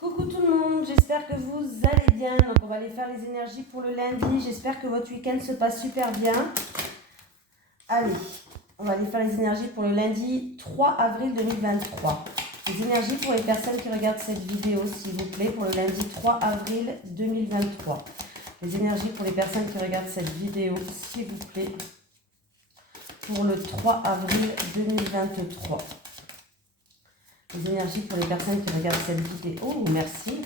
Coucou tout le monde, j'espère que vous allez bien. Donc on va aller faire les énergies pour le lundi. J'espère que votre week-end se passe super bien. Allez, on va aller faire les énergies pour le lundi 3 avril 2023. Les énergies pour les personnes qui regardent cette vidéo, s'il vous plaît, pour le lundi 3 avril 2023. Les énergies pour les personnes qui regardent cette vidéo, s'il vous plaît, pour le 3 avril 2023. Les énergies pour les personnes qui regardent cette vidéo. Oh, merci.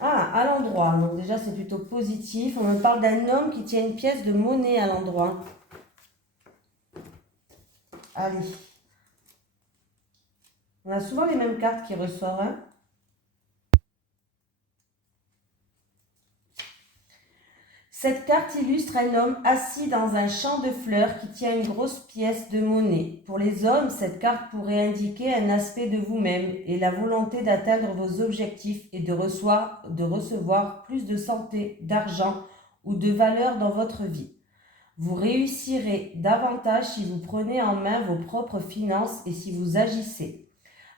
Ah, à l'endroit. Donc déjà, c'est plutôt positif. On me parle d'un homme qui tient une pièce de monnaie à l'endroit. Allez. On a souvent les mêmes cartes qui ressortent. Hein. Cette carte illustre un homme assis dans un champ de fleurs qui tient une grosse pièce de monnaie. Pour les hommes, cette carte pourrait indiquer un aspect de vous-même et la volonté d'atteindre vos objectifs et de recevoir plus de santé, d'argent ou de valeur dans votre vie. Vous réussirez davantage si vous prenez en main vos propres finances et si vous agissez.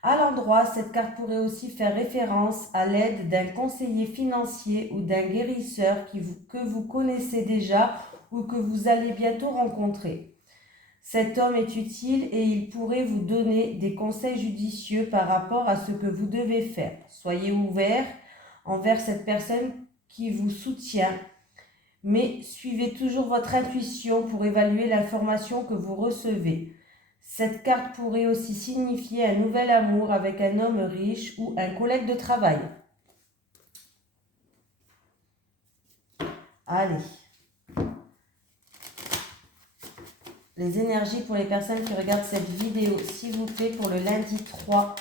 À l'endroit, cette carte pourrait aussi faire référence à l'aide d'un conseiller financier ou d'un guérisseur que vous connaissez déjà ou que vous allez bientôt rencontrer. Cet homme est utile et il pourrait vous donner des conseils judicieux par rapport à ce que vous devez faire. Soyez ouvert envers cette personne qui vous soutient, mais suivez toujours votre intuition pour évaluer l'information que vous recevez. Cette carte pourrait aussi signifier un nouvel amour avec un homme riche ou un collègue de travail. Allez. Les énergies pour les personnes qui regardent cette vidéo, s'il vous plaît, pour le lundi 3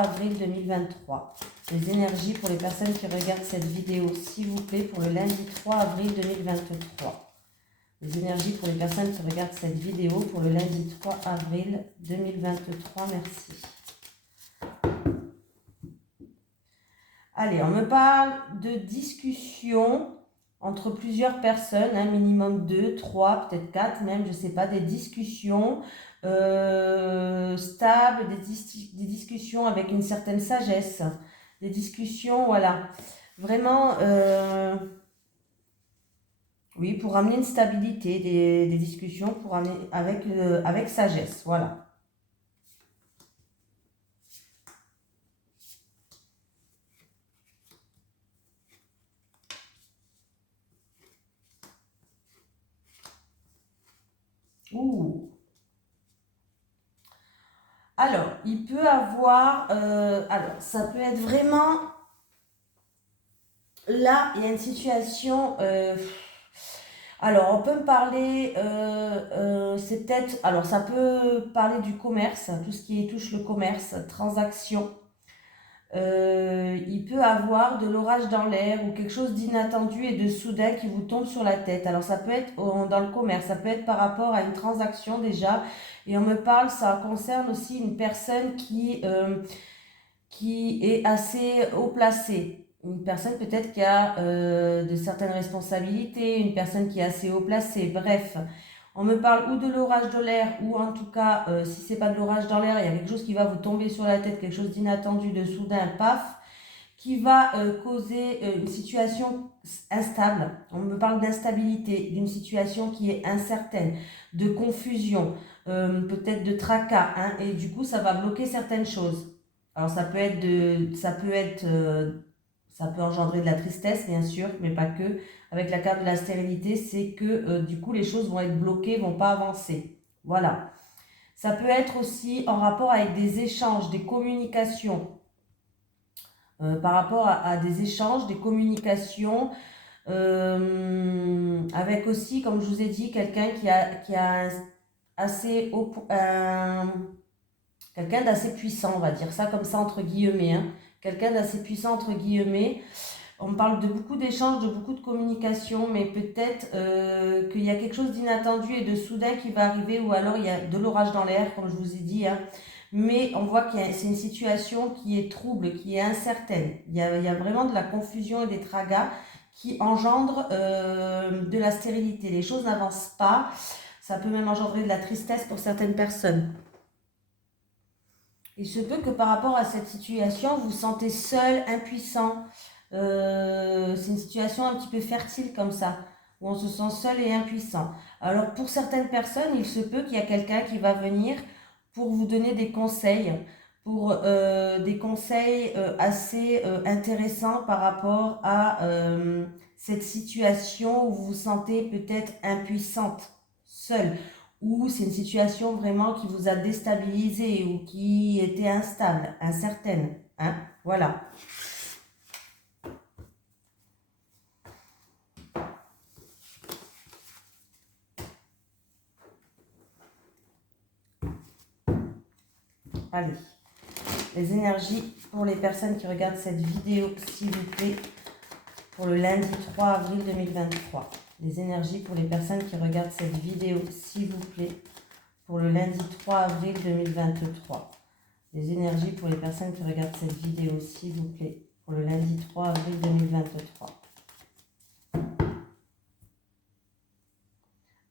avril 2023. Les énergies pour les personnes qui regardent cette vidéo, s'il vous plaît, pour le lundi 3 avril 2023. Les énergies pour les personnes qui regardent cette vidéo pour le lundi 3 avril 2023. Merci. Allez, on me parle de discussion entre plusieurs personnes, un minimum 2, 3, peut-être 4 même, je ne sais pas, des discussions stables, des discussions avec une certaine sagesse, des discussions, voilà, vraiment, oui, pour amener une stabilité, des discussions pour amener avec sagesse, voilà. Ouh. Alors, il peut avoir, alors, ça peut être vraiment, là, il y a une situation, alors, on peut me parler, c'est peut-être, alors, ça peut parler du commerce, tout ce qui touche le commerce, transaction. Il peut avoir de l'orage dans l'air ou quelque chose d'inattendu et de soudain qui vous tombe sur la tête. Alors ça peut être dans le commerce, ça peut être par rapport à une transaction déjà. Et on me parle, ça concerne aussi une personne qui est assez haut placée. Une personne peut-être qui a de certaines responsabilités, une personne qui est assez haut placée, bref. On me parle ou de l'orage de l'air, ou en tout cas, si c'est pas de l'orage dans l'air, il y a quelque chose qui va vous tomber sur la tête, quelque chose d'inattendu, de soudain, paf, qui va causer une situation instable. On me parle d'instabilité, d'une situation qui est incertaine, de confusion, peut-être de tracas, hein, et du coup, ça va bloquer certaines choses. Alors, ça peut engendrer de la tristesse, bien sûr, mais pas que. Avec la carte de la stérilité, c'est que du coup, les choses vont être bloquées, vont pas avancer. Voilà. Ça peut être aussi en rapport avec des échanges, des communications. Par rapport à des échanges, des communications, avec aussi, comme je vous ai dit, quelqu'un qui a assez haut, quelqu'un d'assez puissant, on va dire ça comme ça entre guillemets, hein. Quelqu'un d'assez puissant entre guillemets. On parle de beaucoup d'échanges, de beaucoup de communication, mais peut-être qu'il y a quelque chose d'inattendu et de soudain qui va arriver, ou alors il y a de l'orage dans l'air, comme je vous ai dit, hein. Mais on voit que c'est une situation qui est trouble, qui est incertaine. Il y a vraiment de la confusion et des tragas qui engendrent de la stérilité. Les choses n'avancent pas. Ça peut même engendrer de la tristesse pour certaines personnes. Il se peut que par rapport à cette situation, vous vous sentez seul, impuissant. C'est une situation un petit peu fertile comme ça, où on se sent seul et impuissant. Alors pour certaines personnes, il se peut qu'il y a quelqu'un qui va venir pour vous donner des conseils, pour des conseils assez intéressants par rapport à cette situation où vous vous sentez peut-être impuissante, seule, ou c'est une situation vraiment qui vous a déstabilisé ou qui était instable, incertaine. Hein? Voilà. Allez, les énergies pour les personnes qui regardent cette vidéo, s'il vous plaît, pour le lundi 3 avril 2023. Les énergies pour les personnes qui regardent cette vidéo, s'il vous plaît, pour le lundi 3 avril 2023. Les énergies pour les personnes qui regardent cette vidéo, s'il vous plaît, pour le lundi 3 avril 2023.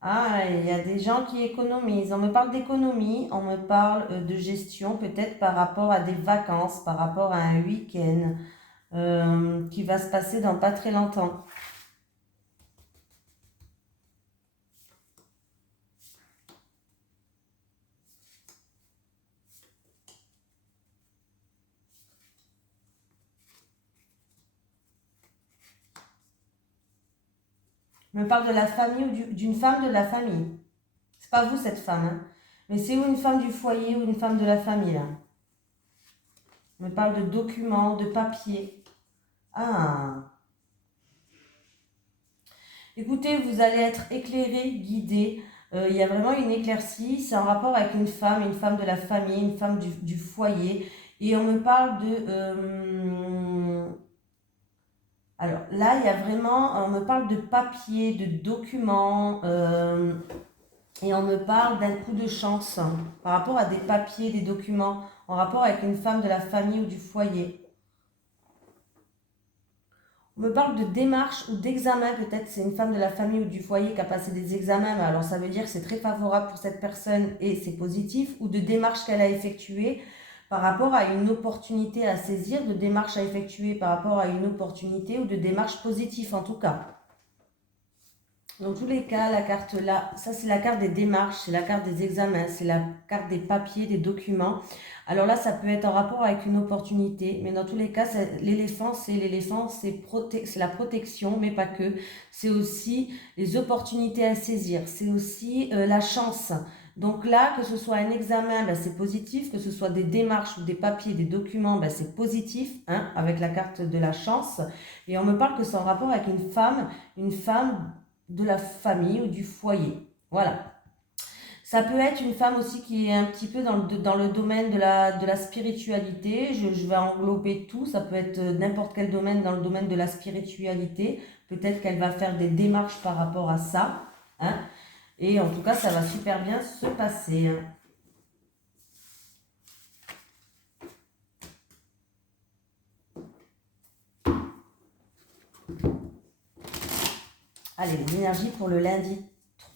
Ah, il y a des gens qui économisent. On me parle d'économie, on me parle de gestion, peut-être par rapport à des vacances, par rapport à un week-end qui va se passer dans pas très longtemps. On me parle de la famille ou d'une femme de la famille. C'est pas vous cette femme, hein. Mais c'est ou une femme du foyer ou une femme de la famille là. On me parle de documents, de papiers. Ah. Écoutez, vous allez être éclairé, guidé. Il y a vraiment une éclaircie. C'est en rapport avec une femme de la famille, une femme du foyer. Et on me parle de... alors là, il y a vraiment... On me parle de papier, de documents. Et on me parle d'un coup de chance par rapport à des papiers, des documents, en rapport avec une femme de la famille ou du foyer. On me parle de démarche ou d'examen, peut-être c'est une femme de la famille ou du foyer qui a passé des examens, mais alors ça veut dire que c'est très favorable pour cette personne et c'est positif, ou de démarche qu'elle a effectuée par rapport à une opportunité à saisir, de démarche à effectuer par rapport à une opportunité ou de démarche positive en tout cas. Dans tous les cas, la carte là, ça c'est la carte des démarches, c'est la carte des examens, c'est la carte des papiers, des documents. Alors là, ça peut être en rapport avec une opportunité, mais dans tous les cas, l'éléphant, c'est la protection, mais pas que. C'est aussi les opportunités à saisir, c'est aussi la chance. Donc là, que ce soit un examen, ben, c'est positif, que ce soit des démarches ou des papiers, des documents, ben, c'est positif, hein, avec la carte de la chance. Et on me parle que c'est en rapport avec une femme de la famille ou du foyer. Voilà. Ça peut être une femme aussi qui est un petit peu dans le domaine de la spiritualité. Je vais englober tout. Ça peut être n'importe quel domaine dans le domaine de la spiritualité. Peut-être qu'elle va faire des démarches par rapport à ça. Hein. Et en tout cas, ça va super bien se passer. Hein. Allez, les énergies pour le lundi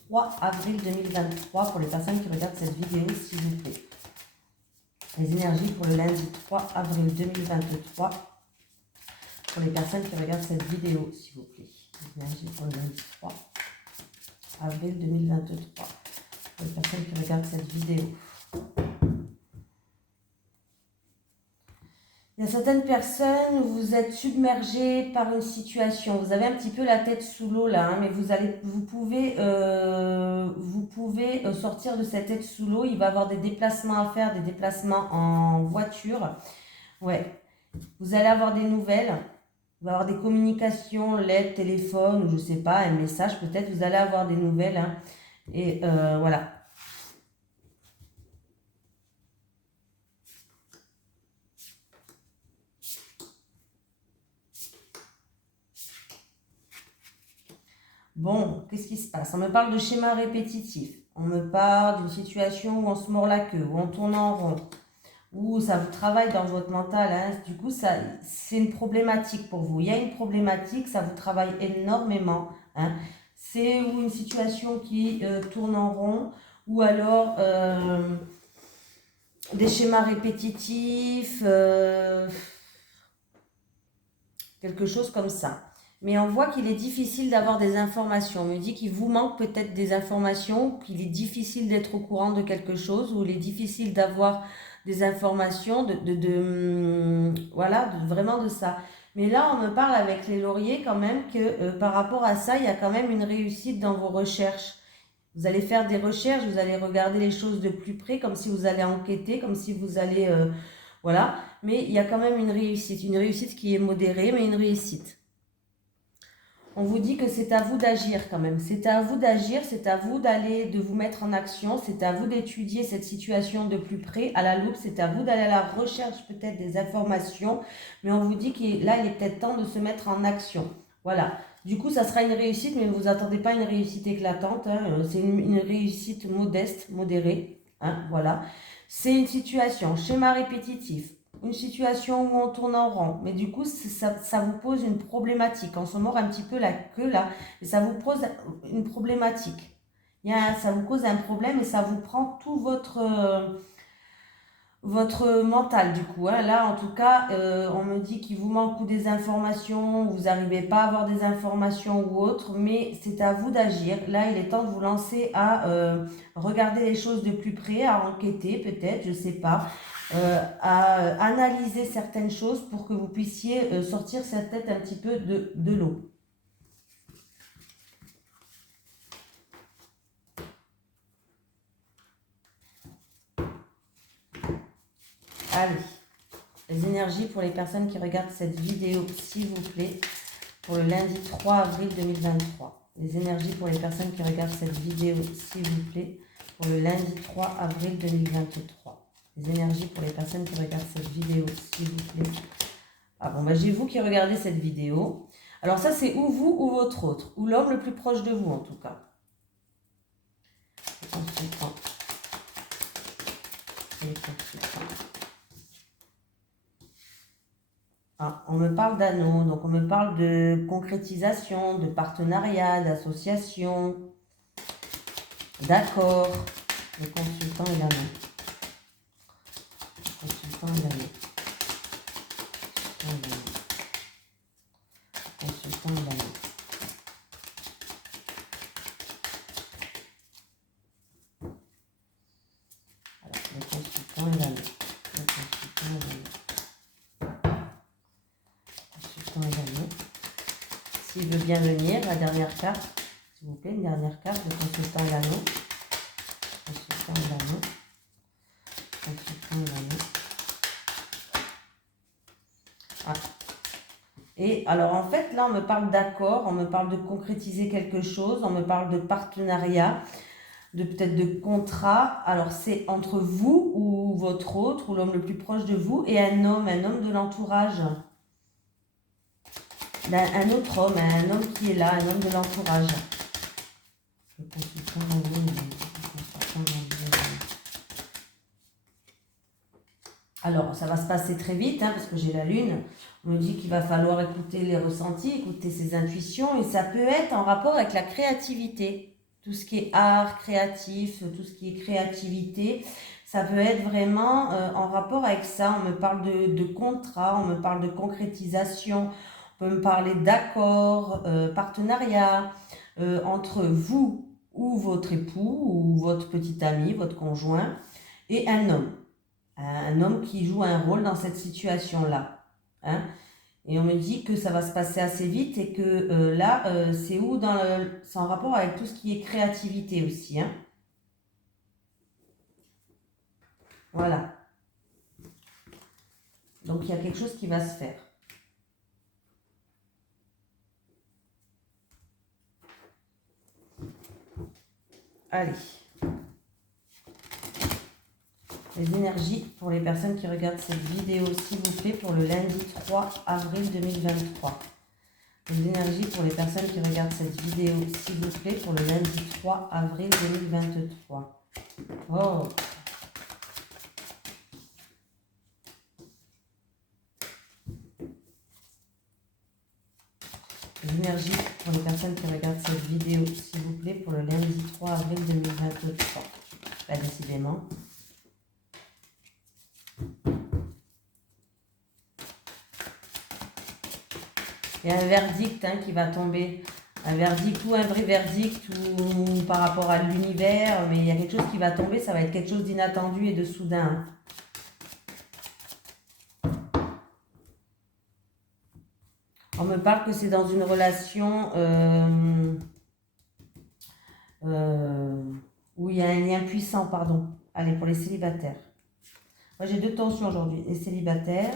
3 avril 2023 pour les personnes qui regardent cette vidéo, s'il vous plaît. Les énergies pour le lundi 3 avril 2023 pour les personnes qui regardent cette vidéo, s'il vous plaît. Les énergies pour le lundi 3 avril 2023 pour les personnes qui regardent cette vidéo. Il y a certaines personnes où vous êtes submergé par une situation. Vous avez un petit peu la tête sous l'eau là, hein, mais vous pouvez sortir de cette tête sous l'eau. Il va y avoir des déplacements à faire, des déplacements en voiture. Ouais. Vous allez avoir des nouvelles. Il va y avoir des communications, lettres, téléphone, ou je sais pas, un message peut-être. Vous allez avoir des nouvelles. Hein, et voilà. Bon, qu'est-ce qui se passe? On me parle de schéma répétitif. On me parle d'une situation où on se mord la queue, où on tourne en rond, où ça vous travaille dans votre mental. Hein. Du coup, c'est une problématique pour vous. Il y a une problématique, ça vous travaille énormément. Hein. C'est une situation qui tourne en rond, ou alors des schémas répétitifs, quelque chose comme ça. Mais on voit qu'il est difficile d'avoir des informations. On me dit qu'il vous manque peut-être des informations, qu'il est difficile d'être au courant de quelque chose, ou il est difficile d'avoir des informations, voilà, vraiment de ça. Mais là, on me parle avec les lauriers quand même que par rapport à ça, il y a quand même une réussite dans vos recherches. Vous allez faire des recherches, vous allez regarder les choses de plus près, comme si vous allez enquêter, comme si vous allez... voilà, mais il y a quand même une réussite qui est modérée, mais une réussite. On vous dit que c'est à vous d'agir quand même, c'est à vous d'agir, c'est à vous de vous mettre en action, c'est à vous d'étudier cette situation de plus près, à la loupe, c'est à vous d'aller à la recherche peut-être des informations, mais on vous dit que là, il est peut-être temps de se mettre en action. Voilà, du coup, ça sera une réussite, mais ne vous attendez pas à une réussite éclatante, hein. C'est une réussite modeste, modérée, hein, voilà. C'est une situation, schéma répétitif, une situation où on tourne en rond, mais du coup ça vous pose une problématique, on se mord un petit peu la queue là, et ça vous pose une problématique. Ça vous cause un problème et ça vous prend tout votre mental du coup, hein. Là en tout cas on me dit qu'il vous manque ou des informations, vous n'arrivez pas à avoir des informations ou autre, mais c'est à vous d'agir. Là il est temps de vous lancer à regarder les choses de plus près, à enquêter peut-être, je sais pas, à analyser certaines choses pour que vous puissiez sortir cette tête un petit peu de l'eau. Allez, les énergies pour les personnes qui regardent cette vidéo, s'il vous plaît, pour le lundi 3 avril 2023. Les énergies pour les personnes qui regardent cette vidéo, s'il vous plaît, pour le lundi 3 avril 2023. Les énergies pour les personnes qui regardent cette vidéo, s'il vous plaît. Ah bon, bah j'ai vous qui regardez cette vidéo. Alors ça, c'est ou vous ou votre autre, ou l'homme le plus proche de vous en tout cas. Consultant. Et consultant. Ah, on me parle d'anneau, donc on me parle de concrétisation, de partenariat, d'association, d'accord. Le consultant et l'anneau. Le consultant et l'anneau. Le consultant et l'anneau. Alors, le consultant et l'anneau. Le consultant et l'anneau. Consultant et l'anneau. S'il veut bien venir, la dernière carte, s'il vous plaît, une dernière carte, le consultant et l'anneau. Consultant et l'anneau. Consultant et l'anneau. Ah. Et alors en fait, là, on me parle d'accord, on me parle de concrétiser quelque chose, on me parle de partenariat, de peut-être de contrat. Alors c'est entre vous ou votre autre, ou l'homme le plus proche de vous, et un homme de l'entourage. Un autre homme, un homme qui est là, un homme de l'entourage. Le consultant, alors, ça va se passer très vite, hein, parce que j'ai la lune. On me dit qu'il va falloir écouter les ressentis, écouter ses intuitions, et ça peut être en rapport avec la créativité. Tout ce qui est art, créatif, tout ce qui est créativité, ça peut être vraiment en rapport avec ça. On me parle de contrat, on me parle de concrétisation, on peut me parler d'accord, partenariat entre vous ou votre époux, ou votre petit ami, votre conjoint, et un homme. Un homme qui joue un rôle dans cette situation-là. Hein. Et on me dit que ça va se passer assez vite et que là, c'est en rapport avec tout ce qui est créativité aussi. Hein. Voilà. Donc, il y a quelque chose qui va se faire. Allez. Les énergies pour les personnes qui regardent cette vidéo, s'il vous plaît, pour le lundi 3 avril 2023. Les énergies pour les personnes qui regardent cette vidéo, s'il vous plaît, pour le lundi 3 avril 2023. Oh! Les énergies pour les personnes qui regardent cette vidéo, s'il vous plaît, pour le lundi 3 avril 2023. Pas décidément. Il y a un verdict hein, qui va tomber. Un verdict ou un vrai verdict ou par rapport à l'univers. Mais il y a quelque chose qui va tomber. Ça va être quelque chose d'inattendu et de soudain. On me parle que c'est dans une relation où il y a un lien puissant, pardon. Allez, pour les célibataires. Moi, j'ai 2 tensions aujourd'hui. Les célibataires,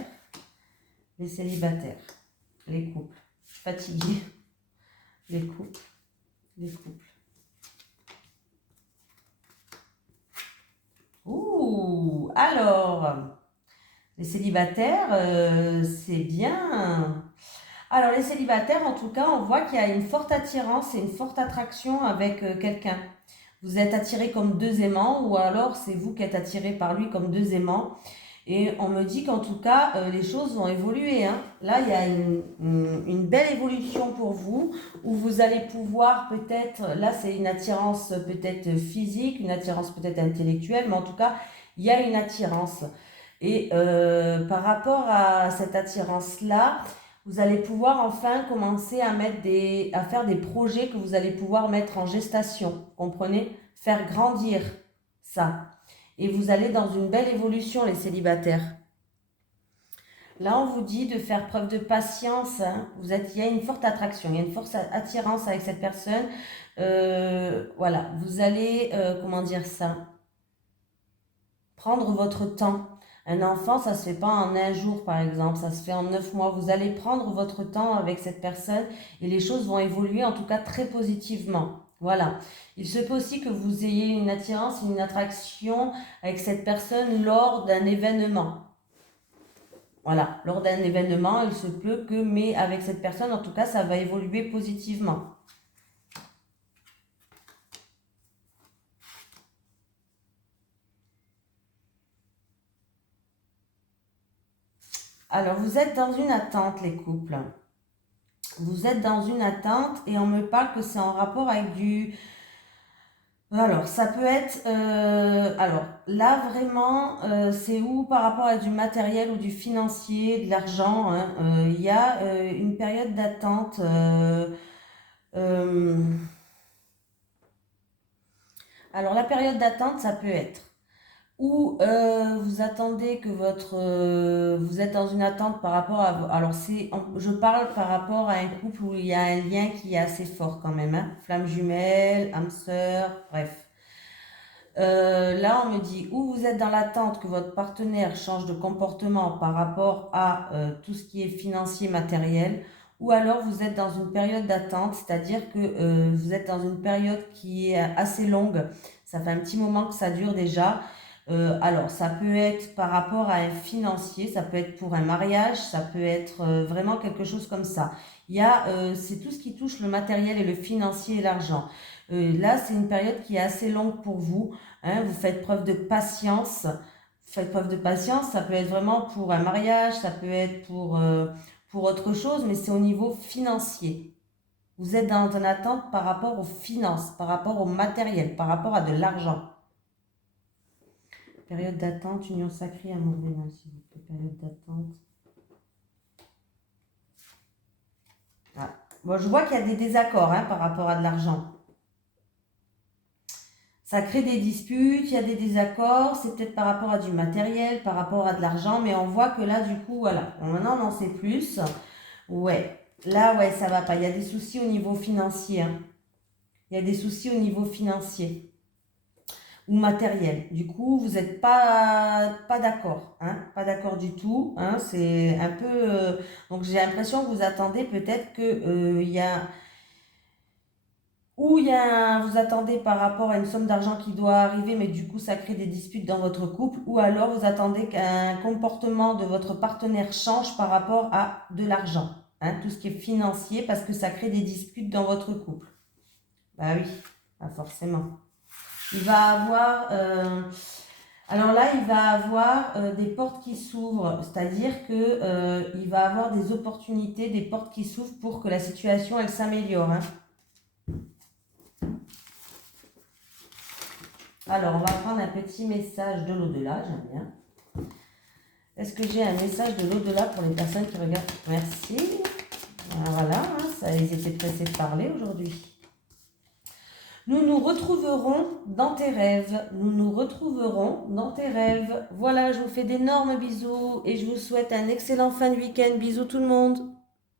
les couples. Je suis fatiguée. Les couples. Ouh, alors, les célibataires, c'est bien. Alors, les célibataires, en tout cas, on voit qu'il y a une forte attirance et une forte attraction avec quelqu'un. Vous êtes attiré comme 2 aimants ou alors c'est vous qui êtes attiré par lui comme 2 aimants. Et on me dit qu'en tout cas, les choses vont évoluer. Hein. Là, il y a une belle évolution pour vous où vous allez pouvoir peut-être, là c'est une attirance peut-être physique, une attirance peut-être intellectuelle, mais en tout cas, il y a une attirance. Et par rapport à cette attirance-là, vous allez pouvoir enfin commencer à faire des projets que vous allez pouvoir mettre en gestation, comprenez? Faire grandir ça. Et vous allez dans une belle évolution, les célibataires. Là, on vous dit de faire preuve de patience. Hein. Il y a une forte attraction, il y a une forte attirance avec cette personne. Voilà, vous allez, comment dire ça? Prendre votre temps. Un enfant, ça ne se fait pas en un jour, par exemple, ça se fait en 9 mois. Vous allez prendre votre temps avec cette personne et les choses vont évoluer, en tout cas très positivement. Voilà. Il se peut aussi que vous ayez une attirance, une attraction avec cette personne lors d'un événement. Voilà, lors d'un événement, il se peut que, mais avec cette personne, en tout cas, ça va évoluer positivement. Alors, vous êtes dans une attente, les couples. Vous êtes dans une attente et on me parle que c'est en rapport avec du... Alors, ça peut être... alors, là, vraiment, c'est où par rapport à du matériel ou du financier, de l'argent, hein, il y a une période d'attente. Euh, alors, la période d'attente, ça peut être ou vous attendez que vous êtes dans une attente par rapport à... Alors, je parle par rapport à un couple où il y a un lien qui est assez fort quand même. Hein, flamme jumelle, âme sœur, bref. Là, on me dit ou vous êtes dans l'attente que votre partenaire change de comportement par rapport à tout ce qui est financier, matériel, ou alors vous êtes dans une période d'attente, c'est-à-dire que vous êtes dans une période qui est assez longue. Ça fait un petit moment que ça dure déjà. Alors, ça peut être par rapport à un financier, ça peut être pour un mariage, ça peut être vraiment quelque chose comme ça. C'est tout ce qui touche le matériel et le financier et l'argent. Là, c'est une période qui est assez longue pour vous. Hein, vous faites preuve de patience. Faites preuve de patience, ça peut être vraiment pour un mariage, ça peut être pour autre chose, mais c'est au niveau financier. Vous êtes dans une attente par rapport aux finances, par rapport au matériel, par rapport à de l'argent. Période d'attente, union sacrée, amour divin, s'il vous plaît. Période d'attente. Ah. Bon, je vois qu'il y a des désaccords hein, par rapport à de l'argent. Ça crée des disputes, il y a des désaccords, c'est peut-être par rapport à du matériel, par rapport à de l'argent, mais on voit que là, du coup, voilà. Bon, maintenant, on en sait plus. Ouais, là, ouais, ça va pas. Il y a des soucis au niveau financier. Hein. Il y a des soucis au niveau financier ou matériel. Du coup, vous n'êtes pas d'accord, hein, pas d'accord du tout. Hein, c'est un peu... donc, j'ai l'impression que vous attendez peut-être qu'il y a... Ou vous attendez par rapport à une somme d'argent qui doit arriver, mais du coup, ça crée des disputes dans votre couple. Ou alors, vous attendez qu'un comportement de votre partenaire change par rapport à de l'argent. Hein, tout ce qui est financier, parce que ça crée des disputes dans votre couple. Bah oui, pas forcément. Il va avoir... alors là, il va avoir des portes qui s'ouvrent. C'est-à-dire que il va avoir des opportunités, des portes qui s'ouvrent pour que la situation, elle s'améliore. Hein. Alors, on va prendre un petit message de l'au-delà, j'aime bien. Est-ce que j'ai un message de l'au-delà pour les personnes qui regardent? Merci. Ah, voilà, hein, ça, ils étaient pressés de parler aujourd'hui. Nous nous retrouverons dans tes rêves. Nous nous retrouverons dans tes rêves. Voilà, je vous fais d'énormes bisous et je vous souhaite un excellent fin de week-end. Bisous tout le monde.